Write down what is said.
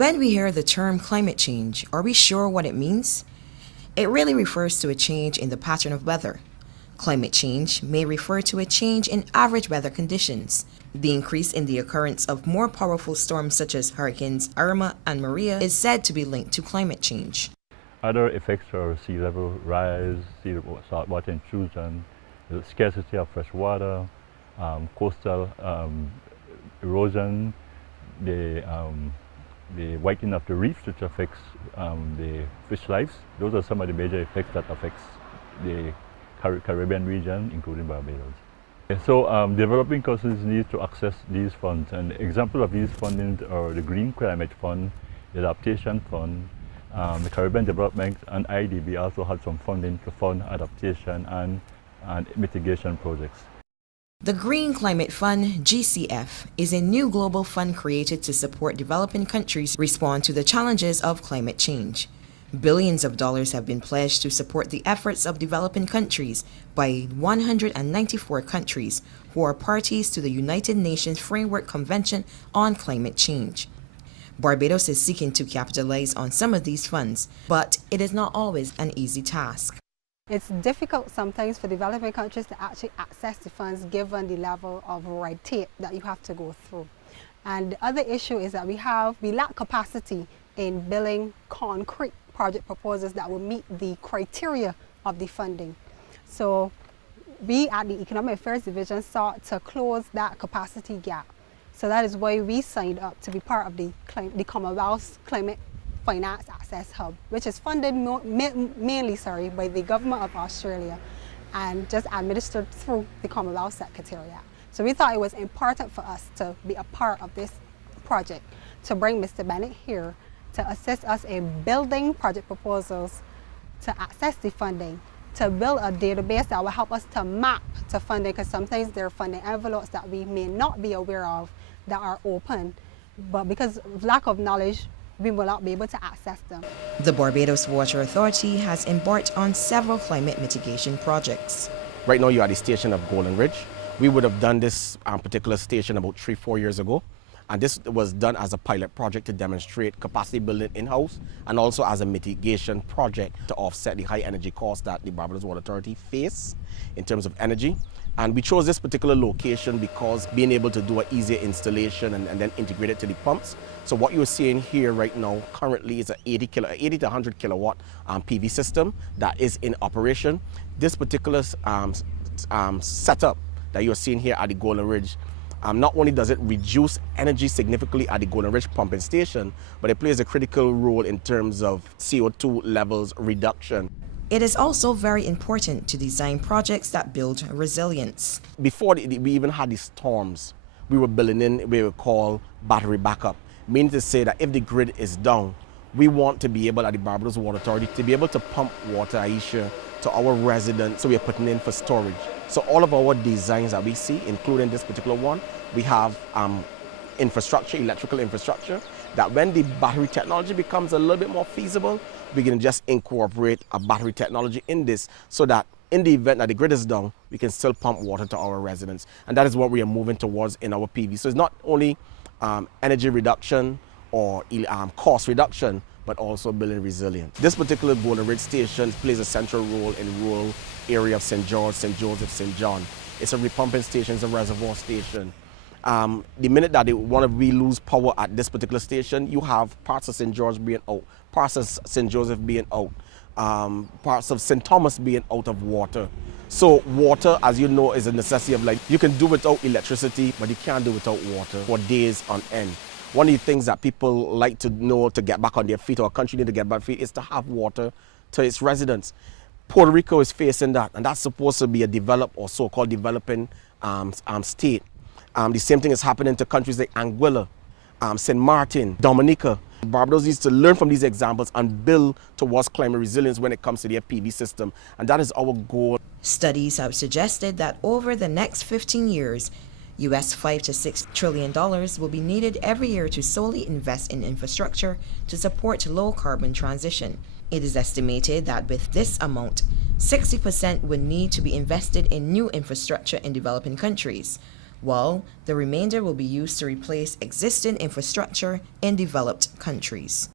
When we hear the term climate change, are we sure what it means? It really refers to a change in the pattern of weather. Climate change may refer to a change in average weather conditions. The increase in the occurrence of more powerful storms such as hurricanes Irma and Maria is said to be linked to climate change. Other effects are sea level rise, saltwater intrusion, the scarcity of fresh water, coastal erosion, the whitening of the reefs, which affects the fish lives. Those are some of the major effects that affects the Caribbean region, including Barbados. So developing countries need to access these funds, and examples of these fundings are the Green Climate Fund, the Adaptation Fund, the Caribbean Development, and IDB also had some funding to fund adaptation and mitigation projects. The Green Climate Fund, GCF, is a new global fund created to support developing countries respond to the challenges of climate change. Billions of dollars have been pledged to support the efforts of developing countries by 194 countries who are parties to the United Nations Framework Convention on Climate Change. Barbados is seeking to capitalize on some of these funds, but it is not always an easy task. It's difficult sometimes for developing countries to actually access the funds given the level of red tape that you have to go through. And the other issue is that we lack capacity in building concrete project proposals that will meet the criteria of the funding. So we at the Economic Affairs Division sought to close that capacity gap. So that is why we signed up to be part of the Commonwealth's Climate Finance Access Hub, which is funded mainly by the Government of Australia and just administered through the Commonwealth Secretariat. So we thought it was important for us to be a part of this project, to bring Mr. Bennett here to assist us in building project proposals to access the funding, to build a database that will help us to map to funding, because sometimes there are funding envelopes that we may not be aware of that are open, but because of lack of knowledge, we will not be able to access them. The Barbados Water Authority has embarked on several climate mitigation projects. Right now you're at the station of Golden Ridge. We would have done this particular station about 3-4 years ago. And this was done as a pilot project to demonstrate capacity building in-house and also as a mitigation project to offset the high energy costs that the Barbados Water Authority face in terms of energy. And we chose this particular location because being able to do an easier installation and then integrate it to the pumps. So what you're seeing here right now currently is an 80 to 100 kilowatt PV system that is in operation. This particular setup that you're seeing here at the Golden Ridge, not only does it reduce energy significantly at the Golden Ridge pumping station, but it plays a critical role in terms of CO2 levels reduction. It is also very important to design projects that build resilience. Before we even had the storms, we were building in what we would call battery backup, meaning to say that if the grid is down, we want to be able at the Barbados Water Authority to be able to pump water, Aisha, to our residents, so we are putting in for storage. So all of our designs that we see, including this particular one, we have infrastructure, electrical infrastructure, that when the battery technology becomes a little bit more feasible, we can just incorporate a battery technology in this so that in the event that the grid is down, we can still pump water to our residents. And that is what we are moving towards in our PV. So it's not only energy reduction or cost reduction, but also building resilience. This particular Golden Ridge station plays a central role in rural area of St. George, St. Joseph, St. John. It's a repumping station, it's a reservoir station. The minute that we lose power at this particular station, you have parts of St. George being out, parts of St. Joseph being out, parts of St. Thomas being out of water. So water, as you know, is a necessity of life. You can do without electricity, but you can't do without water for days on end. One of the things that people like to know to get back on their feet, or a country need to get back on their feet, is to have water to its residents. Puerto Rico is facing that, and that's supposed to be a developed or so-called developing state. The same thing is happening to countries like Anguilla, St. Martin, Dominica. Barbados needs to learn from these examples and build towards climate resilience when it comes to their PV system, and that is our goal. Studies have suggested that over the next 15 years, US $5 to $6 trillion will be needed every year to solely invest in infrastructure to support low-carbon transition. It is estimated that with this amount, 60% would need to be invested in new infrastructure in developing countries, while the remainder will be used to replace existing infrastructure in developed countries.